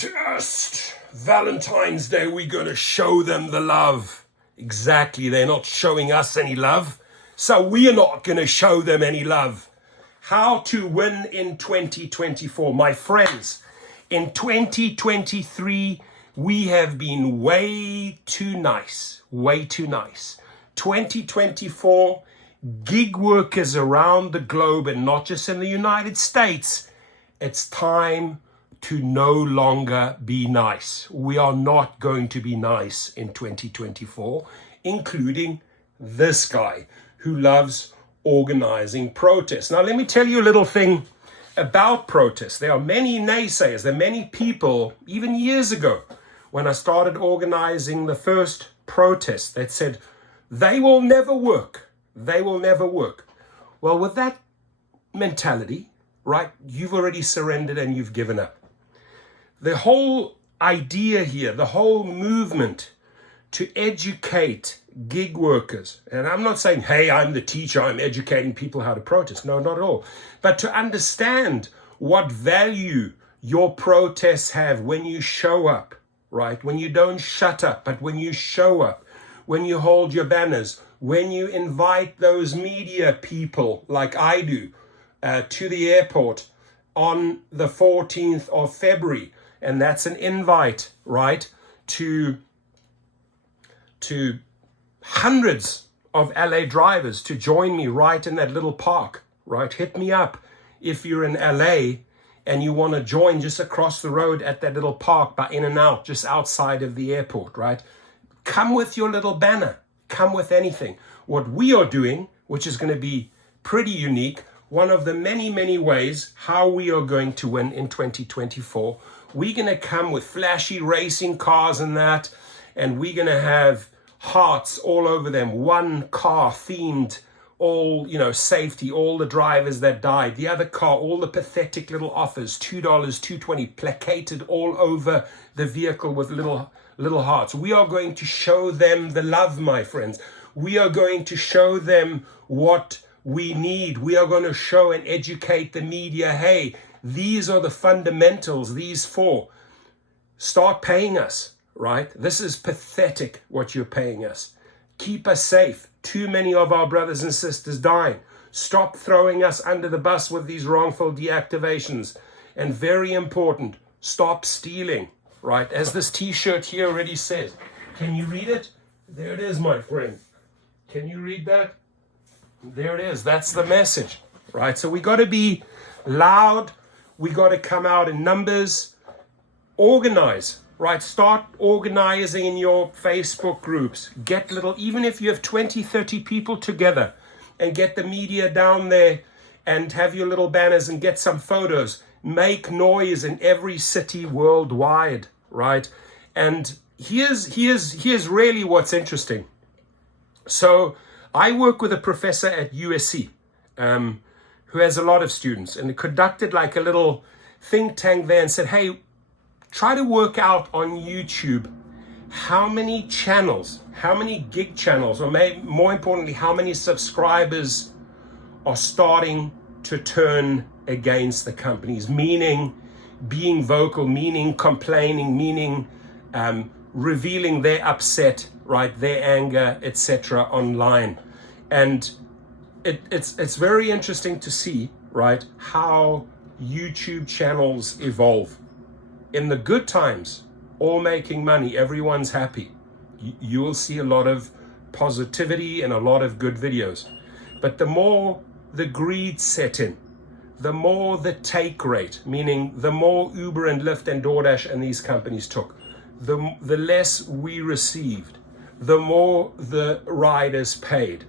Protest! Valentine's Day, we're going to show them the love. Exactly, they're not showing us any love, so we're not going to show them any love. How to win in 2024. My friends, in 2023, we have been way too nice. 2024, gig workers around the globe, and not just in the United States, it's time to no longer be nice. We are not going to be nice in 2024, including this guy who loves organizing protests. Now, let me tell you a little thing about protests. There are many naysayers. There are many people, even years ago, when I started organizing the first protest, that said, they will never work. They will never work. Well, with that mentality, right, you've already surrendered and you've given up. The whole idea here, the whole movement to educate gig workers, and I'm not saying, hey, I'm the teacher, I'm educating people how to protest. No, not at all. But to understand what value your protests have when you show up, right? When you don't shut up, but when you show up, when you hold your banners, when you invite those media people like I do to the airport on the 14th of February. And that's an invite, right, to hundreds of LA drivers to join me right in that little park, right? Hit me up if you're in LA and you want to join just across the road at that little park by In-N-Out, just outside of the airport, right? Come with your little banner. Come with anything. What we are doing, which is going to be pretty unique, one of the many, many ways how we are going to win in 2024, we're going to come with flashy racing cars and that, and we're going to have hearts all over them, one car themed, all, safety, all the drivers that died, the other car, all the pathetic little offers, $2, $2.20, placated all over the vehicle with little hearts. We are going to show them the love, my friends. We are going to show them what we need. We are going to show and educate the media, hey, these are the fundamentals, these four. Start paying us, right? This is pathetic what you're paying us. Keep us safe. Too many of our brothers and sisters dying. Stop throwing us under the bus with these wrongful deactivations. And very important, stop stealing, right? As this t-shirt here already says. Can you read it? There it is, my friend. Can you read that? There it is. That's the message, right? So we got to be loud. We got to come out in numbers. Organize, right? Start organizing in your Facebook groups. Get little, even if you have 20, 30 people together, and get the media down there and have your little banners and get some photos. Make noise in every city worldwide, right? And here's really what's interesting. So I work with a professor at USC who has a lot of students, and conducted like a little think tank there and said, hey, try to work out on YouTube how many channels, how many gig channels, or maybe more importantly, how many subscribers are starting to turn against the companies, meaning being vocal, meaning complaining, meaning revealing their upset, right, their anger, etc. online. And it's very interesting to see, right, how YouTube channels evolve. In the good times, all making money, everyone's happy. You will see a lot of positivity and a lot of good videos. But the more the greed set in, the more the take rate, meaning the more Uber and Lyft and DoorDash and these companies took, the less we received, the more the riders paid.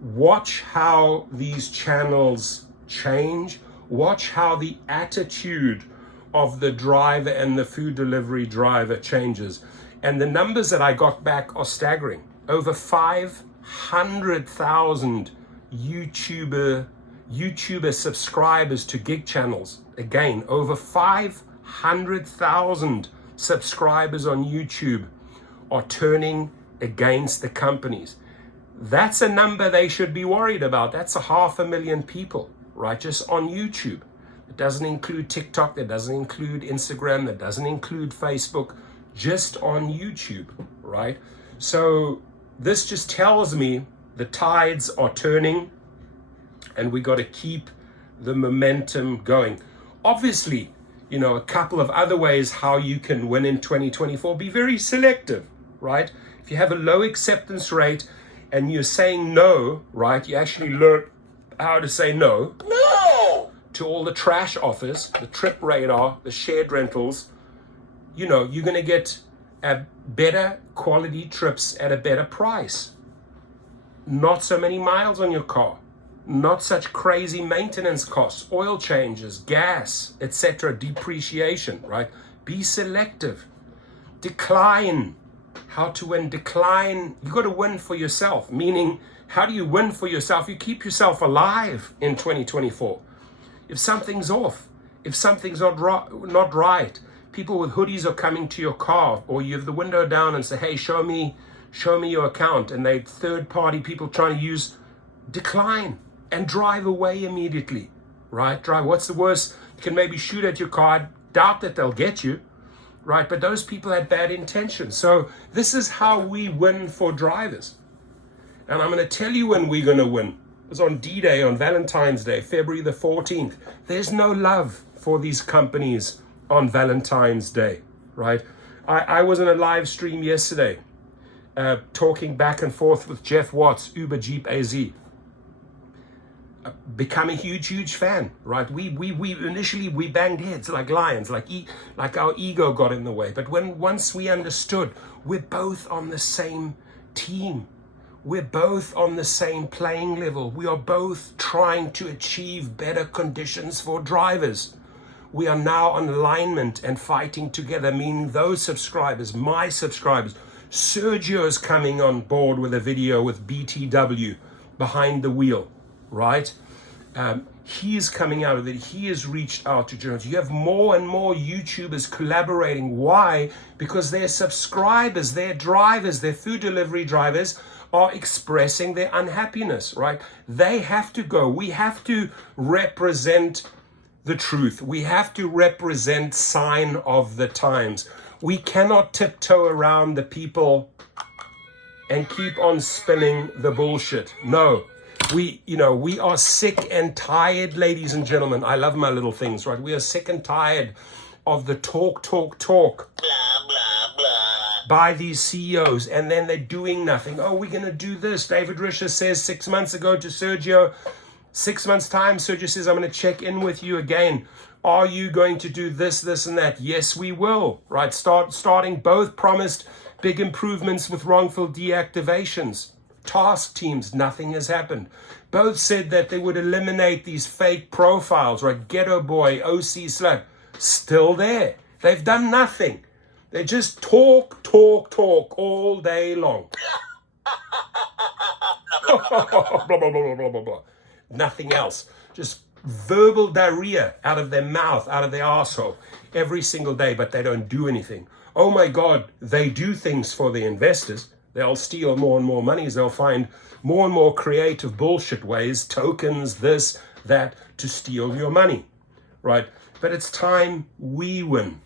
Watch how these channels change. Watch how the attitude of the driver and the food delivery driver changes. And the numbers that I got back are staggering. Over 500,000 YouTuber subscribers to gig channels. Again, over 500,000 subscribers on YouTube are turning against the companies. That's a number they should be worried about. That's 500,000 people, right? Just on YouTube. It doesn't include TikTok, that doesn't include Instagram, that doesn't include Facebook, just on YouTube, right? So this just tells me the tides are turning and we got to keep the momentum going. Obviously, you know, a couple of other ways how you can win in 2024, be very selective, right? If you have a low acceptance rate and you're saying no, right, you actually learn how to say no to all the trash offers, the trip radar, the shared rentals. You know, you're going to get a better quality trips at a better price. Not so many miles on your car. Not such crazy maintenance costs, oil changes, gas, etc., depreciation, right? Be selective. Decline. How to win? Decline. You got to win for yourself. Meaning, how do you win for yourself? You keep yourself alive in 2024. If something's off, if something's not right, people with hoodies are coming to your car, or you have the window down and say, hey, show me your account, and they third-party people trying to use, decline and drive away immediately, right? Drive. What's the worst? You can maybe shoot at your car. I doubt that they'll get you, right? But those people had bad intentions. So this is how we win for drivers. And I'm going to tell you when we're going to win. It's on D-Day, on Valentine's Day, February the 14th. There's no love for these companies on Valentine's Day, right? I was in a live stream yesterday talking back and forth with Jeff Watts, Uber Jeep AZ. Become a huge fan, right? We initially we banged heads like lions, like our ego got in the way. But once we understood, we're both on the same team. We're both on the same playing level. We are both trying to achieve better conditions for drivers. We are now on alignment and fighting together, meaning those subscribers, my subscribers. Sergio is coming on board with a video with BTW behind the wheel, right? He's coming out of it. He has reached out to journalists. You have more and more YouTubers collaborating. Why? Because their subscribers, their drivers, their food delivery drivers are expressing their unhappiness, right? They have to go. We have to represent the truth. We have to represent sign of the times. We cannot tiptoe around the people and keep on spinning the bullshit. No. We are sick and tired, ladies and gentlemen. I love my little things, right? We are sick and tired of the talk, blah, blah, blah, by these CEOs, and then they're doing nothing. Oh, we're going to do this. David Risher says 6 months ago to Sergio, 6 months' time, Sergio says, I'm going to check in with you again. Are you going to do this, and that? Yes, we will, right? Starting both promised big improvements with wrongful deactivations. Task teams, nothing has happened. Both said that they would eliminate these fake profiles, right? Ghetto Boy, OC Slut, still there. They've done nothing. They just talk all day long. blah, blah, blah, blah, blah, blah. Nothing else. Just verbal diarrhea out of their mouth, out of their asshole every single day, but they don't do anything. Oh my God, they do things for the investors. They'll steal more and more monies. They'll find more and more creative bullshit ways, tokens, this, that, to steal your money, right? But it's time we win.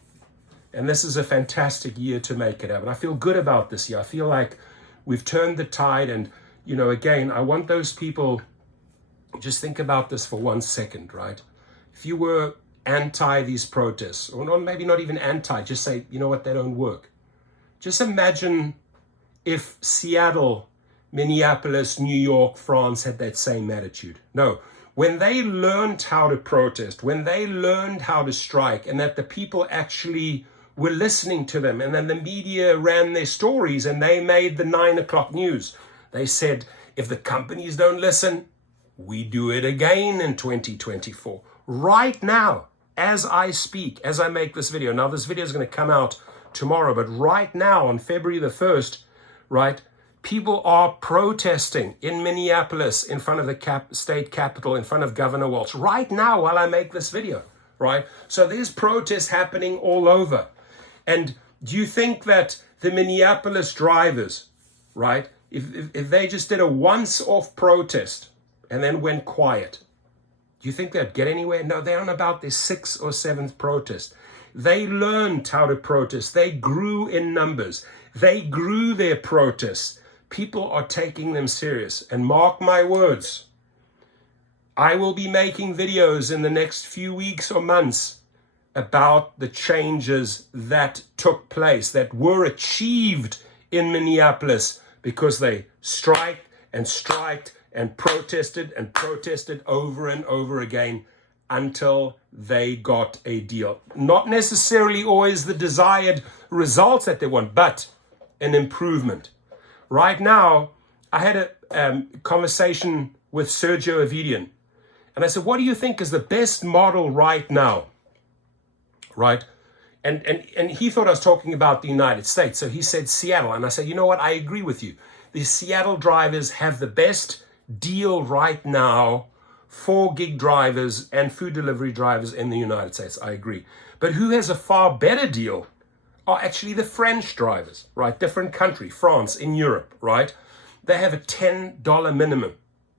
And this is a fantastic year to make it happen. I feel good about this year. I feel like we've turned the tide. And, again, I want those people, just think about this for 1 second, right? If you were anti these protests, or maybe not even anti, just say, you know what, they don't work. Just imagine if Seattle, Minneapolis, New York, France had that same attitude. No, when they learned how to protest, when they learned how to strike, and that the people actually were listening to them, and then the media ran their stories and they made the 9 o'clock news. They said, if the companies don't listen, we do it again in 2024. Right now, as I speak, as I make this video. Now, this video is going to come out tomorrow, but right now on February the 1st, right, people are protesting in Minneapolis, in front of the state capitol, in front of Governor Walz, right now while I make this video, right? So there's protests happening all over. And do you think that the Minneapolis drivers, right, if they just did a once-off protest and then went quiet, do Do you think they'd get anywhere? No, they're on about their 6th or 7th protest. They learned how to protest. They grew in numbers. They grew their protests. People are taking them serious. And mark my words, I will be making videos in the next few weeks or months about the changes that took place, that were achieved in Minneapolis, because they striked and protested over and over again until they got a deal. Not necessarily always the desired results that they want, but an improvement. Right now, I had a conversation with Sergio Avidian, and I said, what do you think is the best model right now? Right? And he thought I was talking about the United States. So he said Seattle. And I said, you know what? I agree with you. The Seattle drivers have the best deal right now for gig drivers and food delivery drivers in the United States. I agree. But who has a far better deal are actually the French drivers, right? Different country, France, in Europe, right? They have a $10 minimum,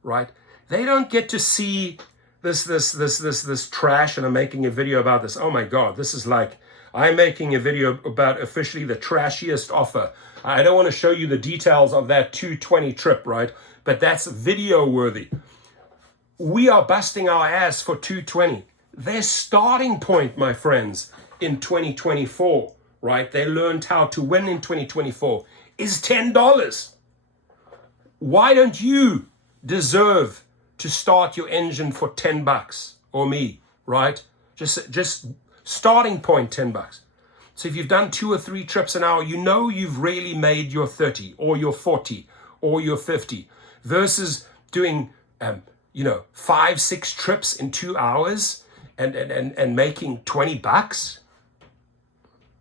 right? They don't get to see this trash, and I'm making a video about this. Oh my God, this is like, I'm making a video about officially the trashiest offer. I don't want to show you the details of that 220 trip, right? But that's video worthy. We are busting our ass for 220. Their starting point, my friends, in 2024, right? They learned how to win in 2024 is $10. Why don't you deserve to start your engine for $10 or me, right? Just starting point, $10. So if you've done 2 or 3 trips an hour, you know you've really made your 30 or your 40 or your 50 versus doing, 5, 6 trips in 2 hours and making $20.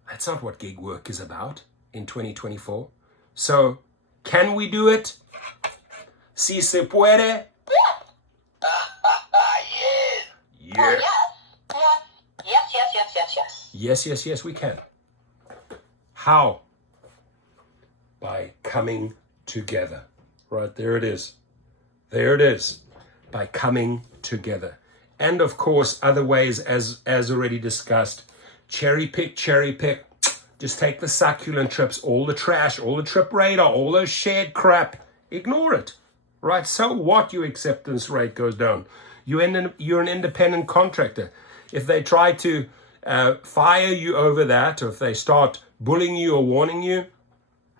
That's not what gig work is about in 2024. So can we do it? Si se puede. Yeah. Yes, we can. How? By coming together. Right, there it is. By coming together. And of course, other ways, as already discussed, cherry pick. Just take the succulent trips, all the trash, all the trip radar, all those shared crap. Ignore it. Right, so what? Your acceptance rate goes down. You're an independent contractor. If they try to fire you over that, or if they start bullying you or warning you,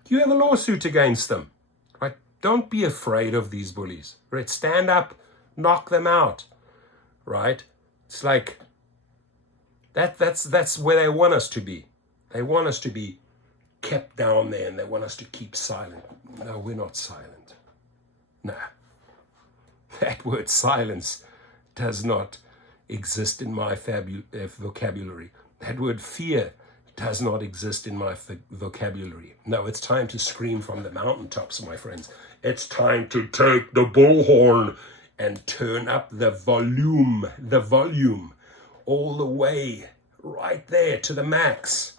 you have a lawsuit against them. Right? Don't be afraid of these bullies. Right? Stand up, knock them out. Right? It's like that's where they want us to be. They want us to be kept down there, and they want us to keep silent. No, we're not silent. Nah. That word silence does not exist in my vocabulary. That word fear does not exist in my vocabulary. No, it's time to scream from the mountaintops, my friends. It's time to take the bullhorn and turn up the volume, all the way right there to the max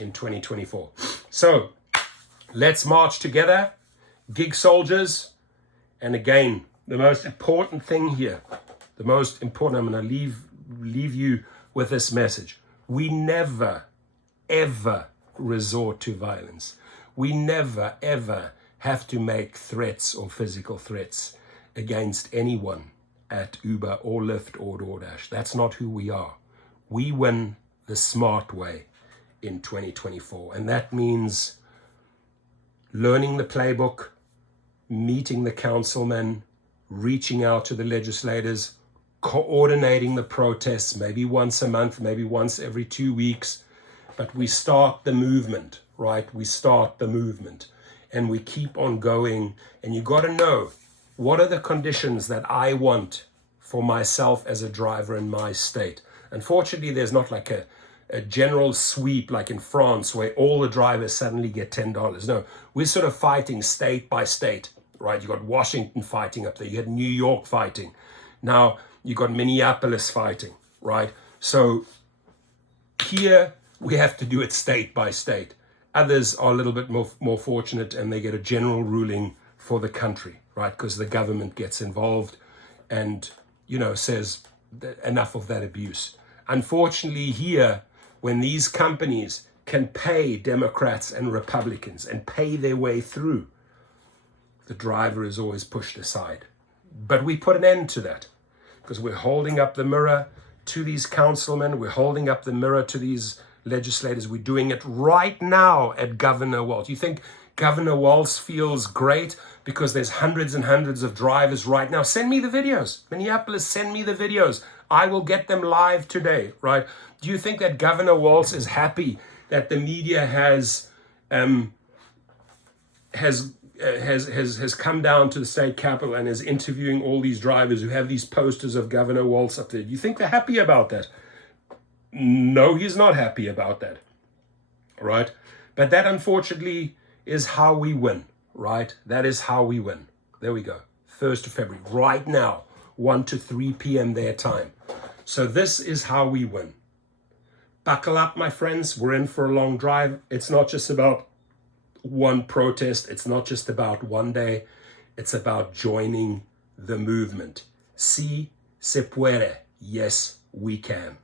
in 2024. So let's march together, gig soldiers. And again, the most important thing here, I'm going to leave you with this message. We never, ever resort to violence. We never, ever have to make threats or physical threats against anyone at Uber or Lyft or DoorDash. That's not who we are. We win the smart way in 2024. And that means learning the playbook, meeting the councilmen, reaching out to the legislators, coordinating the protests, maybe once a month, maybe once every 2 weeks. But we start the movement, right? We start the movement and we keep on going. And you got to know, what are the conditions that I want for myself as a driver in my state? Unfortunately, there's not like a general sweep like in France where all the drivers suddenly get $10. No, we're sort of fighting state by state, right? You got Washington fighting up there. You had New York fighting. Now you got Minneapolis fighting, right? So here we have to do it state by state. Others are a little bit more fortunate and they get a general ruling for the country, right? Because the government gets involved and, says, enough of that abuse. Unfortunately, here, when these companies can pay Democrats and Republicans and pay their way through, the driver is always pushed aside. But we put an end to that because we're holding up the mirror to these councilmen. We're holding up the mirror to these legislators. We're doing it right now at Governor Walz. You think Governor Walz feels great because there's hundreds and hundreds of drivers right now? Send me the videos. Minneapolis, send me the videos. I will get them live today, right? Do you think that Governor Walz is happy that the media has come down to the state capitol and is interviewing all these drivers who have these posters of Governor Walz up there? Do you think they're happy about that? No, he's not happy about that, right? But that, unfortunately, is how we win, right? That is how we win. There we go. 1st of February, right now, 1 to 3 p.m. their time. So this is how we win. Buckle up, my friends. We're in for a long drive. It's not just about one protest. It's not just about one day. It's about joining the movement. Sí se puede. Yes, we can.